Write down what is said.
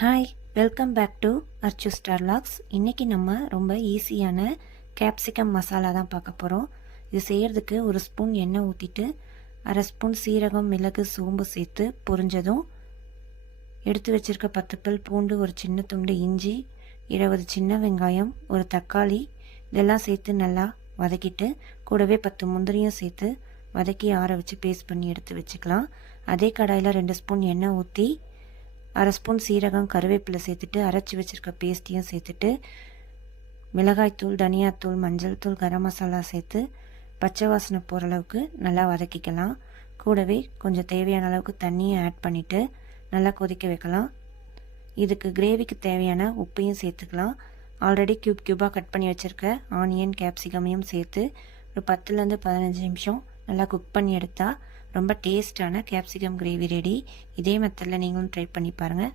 Hi, welcome back to Archu star logs. இன்றைக்கி நம்ம ரொம்ப ஈஸியான கேப்சிகம் மசாலா தான் பார்க்க போகிறோம். இது செய்கிறதுக்கு ஒரு ஸ்பூன் எண்ணெய் ஊற்றிட்டு அரை ஸ்பூன் சீரகம், மிளகு, சோம்பு சேர்த்து பொரிஞ்சதும் எடுத்து வச்சுருக்க 10 பல் பூண்டு, ஒரு சின்ன துண்டு இஞ்சி, 20 சின்ன வெங்காயம், ஒரு தக்காளி இதெல்லாம் சேர்த்து நல்லா வதக்கிட்டு கூடவே 10 முந்திரியும் சேர்த்து வதக்கி ஆற வச்சு பேஸ்ட் பண்ணி எடுத்து வச்சுக்கலாம். அதே கடாயில் 2 ஸ்பூன் எண்ணெய் ஊற்றி அரை ஸ்பூன் சீரகம், கருவேப்பிலை சேர்த்துட்டு அரைச்சி வச்சுருக்க பேஸ்ட்டையும் சேர்த்துட்டு மிளகாய்த்தூள், தனியாத்தூள், மஞ்சள் தூள், கரம் மசாலா சேர்த்து பச்சை வாசனை போகிற அளவுக்கு நல்லா வதக்கிக்கலாம். கூடவே கொஞ்சம் தேவையான அளவுக்கு தண்ணியை ஆட் பண்ணிவிட்டு நல்லா கொதிக்க வைக்கலாம். இதுக்கு கிரேவிக்கு தேவையான உப்பையும் சேர்த்துக்கலாம். ஆல்ரெடி க்யூபாக கட் பண்ணி வச்சுருக்க ஆனியன், கேப்சிகமையும் சேர்த்து ஒரு 10லேருந்து 15 நிமிஷம் நல்லா குக் பண்ணி எடுத்தால் ரொம்ப டேஸ்டான கேப்சிகம் கிரேவி ரெடி. இதே மெத்தடில் நீங்களும் ட்ரை பண்ணி பாருங்கள்.